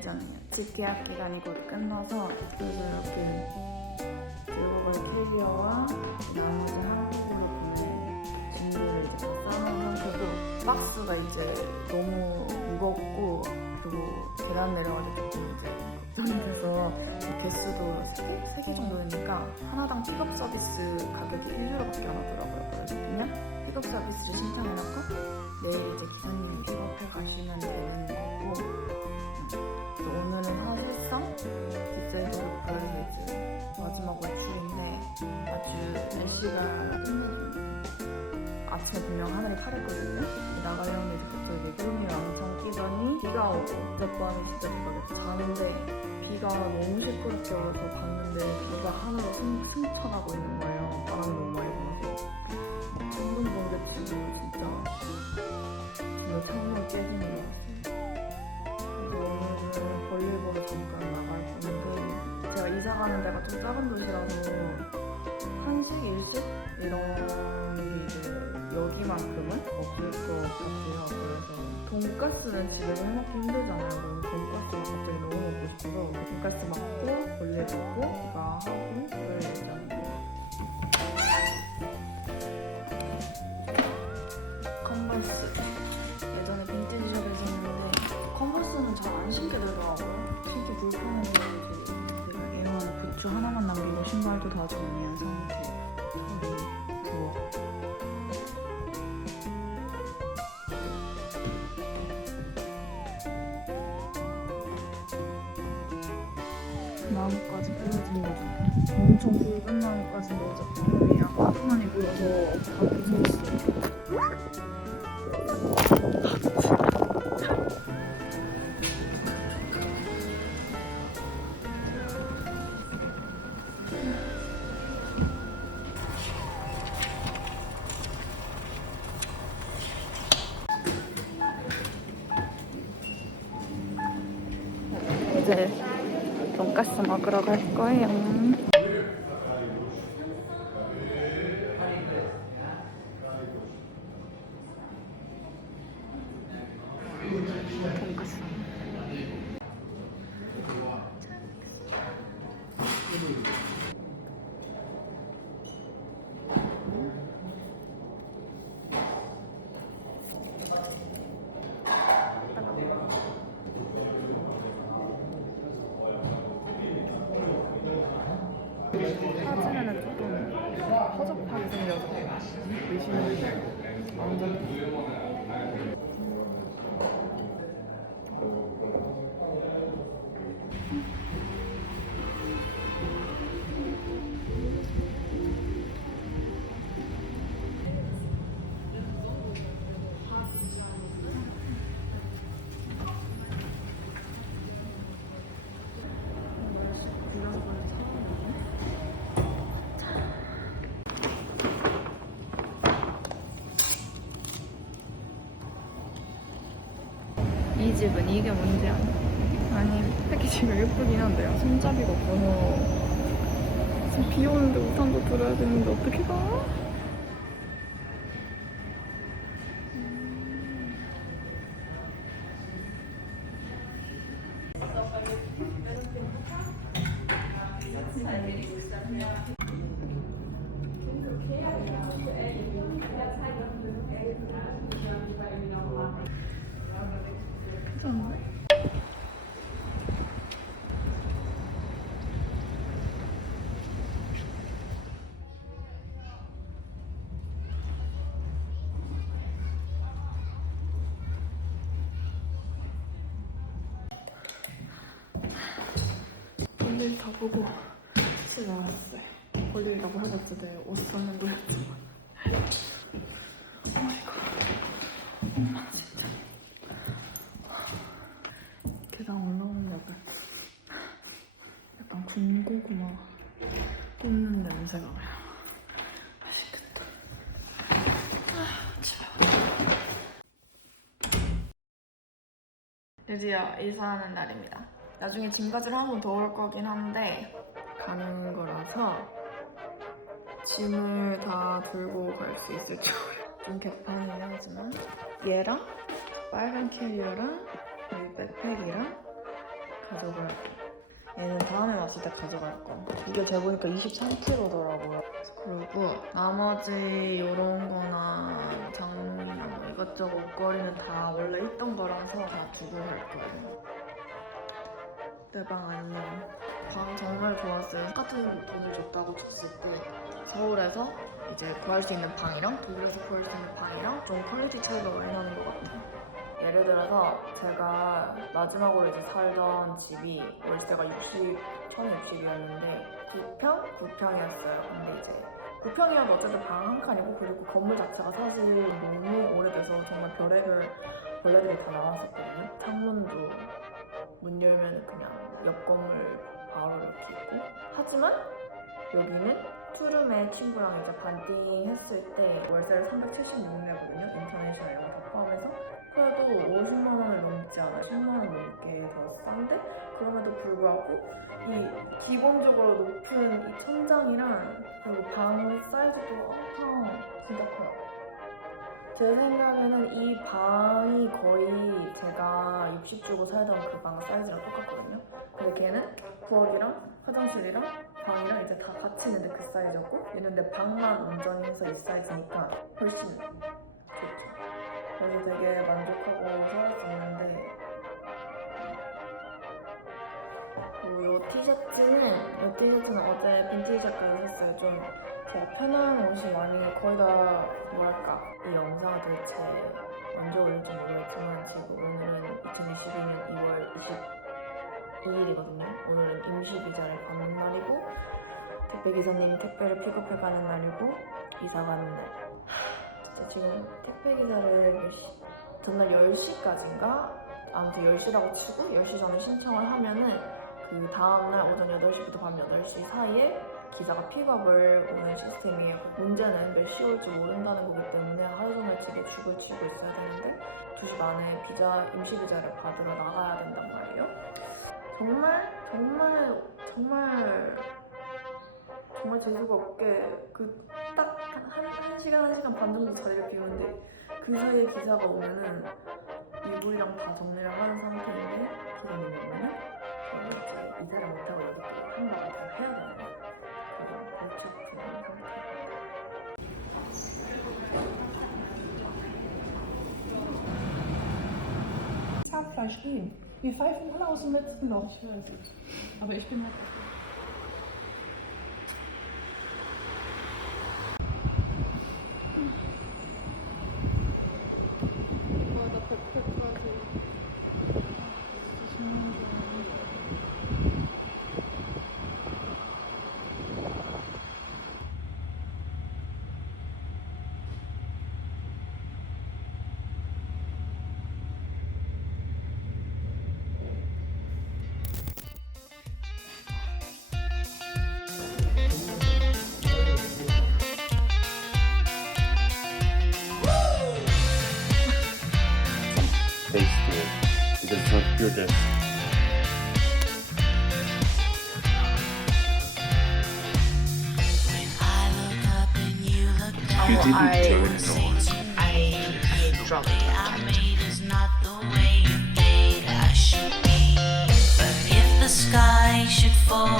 예정이에요. 집 계약 기간이 곧 끝나서 그래서 이렇게 들고 갈 캐리어와 나머지 한국으로 보낸 짐들을 이제 다 싸놓은 상태고 박스가 이제 너무 무겁고 그리고 계단 내려가서 조금 이제 걱정이 돼서 개수도 3개 정도 되니까 하나당 픽업 서비스 가격이 1유로밖에 안 하더라고요. 그래서 그냥 픽업 서비스를 신청해놓고 내일 이제 기사님이 픽업해 가시면 되는 거고 오늘은 사실상 디셀도르프를 이제 마지막 외출인데 아주 날씨가 아침에 분명 하늘이 파랬거든요. 나가려면 이제 갑자기 구름이 왕창 끼더니 비가 오고 어젯밤에 진짜 비가 자는데 비가 너무 시끄럽게 와서 봤는데 비가 하늘로 승천하고 있는 거예요. 바람이 너무 많이 불어서 창문 번개 치고 진짜 창문 깨지는 줄 알았어요. 그래서 오늘은 볼일 보러 잠깐 나갈 건데 제가 이사 가는 데가 좀 작은 도시라서 한식, 일식 이런 게 이제 여기만큼은 없을 것 같아요. 그래서 돈가스는 집에서 해먹기 힘들잖아요. 그래서 돈가스가 갑자기 너무 먹고 싶어서 돈가스 먹고 볼일 보고 이거 하고 그럴 예정이에요. 컨버스 예전에 빈티지 샵에서 했는데 컨버스는 잘 안 신게 되더라고요. 신기 불편해서 이제 내가 애용하는 부츠 하나만 남기고 신발도 다 정리한 상태. 부어. 마음까지 부러진 거죠. 엄청 굵은 나무까지인데 어제 바람이 하도 많이 불어서 다 부서졌어요. 이제 돈가스 먹으러 갈 거예요. 돈가스. 사진에는 조금 허접하게 생겨서 의심이 완전 이 집은 이게 문제야. 아니 패키지가 예쁘긴 한데요. 손잡이가 없어서 지금 비 오는데 우산도 들어야 되는데 어떻게 가? 괜찮은데? 볼일 다 보고 집에 왔어요. 볼일이라고 해봤자 내 옷 샀는 거였지만 어이구 엄마 진짜 계단 올라오는 약간 군고구마 굽는 냄새가 나요. 맛있겠다. 집에 왔다. 드디어 이사하는 날입니다. 나중에 짐가지를 한 번 더 올 거긴 한데 가는 거라서 짐을 다 들고 갈 수 있을지 좀 개판이긴 하지만 얘랑 빨간 캐리어랑 이 백팩이랑 가져갈 얘는 다음에 왔을 때 가져갈 거. 이게 제가 보니까 23kg더라고요. 그리고 나머지 이런 거나 장롱이나 뭐 이것저것 옷걸이는 다 원래 있던 거라서 다 두고 갈 거예요. 내 방 안녕. 방 정말 좋았어요. 똑같은 돈을 줬다고 쳤을 때 서울에서 이제 구할 수 있는 방이랑 독일에서 구할 수 있는 방이랑 좀 퀄리티 차이가 많이 나는 것 같아요. 예를 들어서 제가 마지막으로 이제 살던 집이 월세가 1060이었는데 9평이었어요. 근데 이제 9평이라도 어쨌든 방 한 칸이고 그리고 건물 자체가 사실 너무 오래돼서 정말 별의별 벌레들이 다 나왔었거든요. 창문도 문 열면 그냥 옆 건물 바로 이렇게 있고 하지만 여기는 투룸에 친구랑 이제 반띵 했을 때 월세를 376내거든요. 인터넷이나 이런 거 다 포함해서 그래도 50만 원을 넘지 않아 10만 원 넘게 더 싼데 그럼에도 불구하고 이 기본적으로 높은 이 천장이랑 그리고 방 사이즈도 엄청 진짜 커요. 제 생각에는 이 방이 거의 제가 60 주고 살던 그 방 사이즈랑 똑같거든요. 근데 걔는 부엌이랑 화장실이랑 방이랑 이제 다 같이 있는데 그 사이즈였고 얘는 내 방만 온전히 해서 이 사이즈니까 훨씬 좋죠. 그래서 되게 만족하고 살았었는데 이 티셔츠는 어제 빈티지 작가에서 샀어요. 좀 제가 편한 옷이 많이 거의 다 뭐랄까 이 영상을 도대체 언제 올릴지 모르겠지만 지금 오늘은 2022년 2월 22일이거든요. 오늘은 임시비자를 받는 날이고 택배기사님이 택배를 픽업해가는 날이고 이사 가는 날. 진짜 지금 택배기사를 몇 시? 전날 10시까지인가? 아무튼 10시라고 치고 10시 전에 신청을 하면은 그 다음날 오전 8시부터 밤 8시 사이에 기사가 픽업을 오는 시스템이에요. 문제는 몇 시 올지 모른다는 거기 때문에 하루 종일 집에 죽을 치고 있어야 되는데 2시 반에 임시비자를 받으러 나가야 된단 말이에요. 정말 재수가 없게 그 딱 한 시간 반 정도 자리를 비우는데 그 사이에 기사가 오면은 이불이랑 다 정리를 하는 상태인데 기사님이 오면은 저는 이제 이사를 못하고 여기 한다고 다 해야 되는 거예요. 그거 골치 아픈 상태. Zahnfleisch gehen. Wir pfeifen alle aus dem letzten Loch. Ich weiß es. Aber ich bin halt. Taste to it because it's not pure dip. You didn't turn it on. I dropped If the sky should fall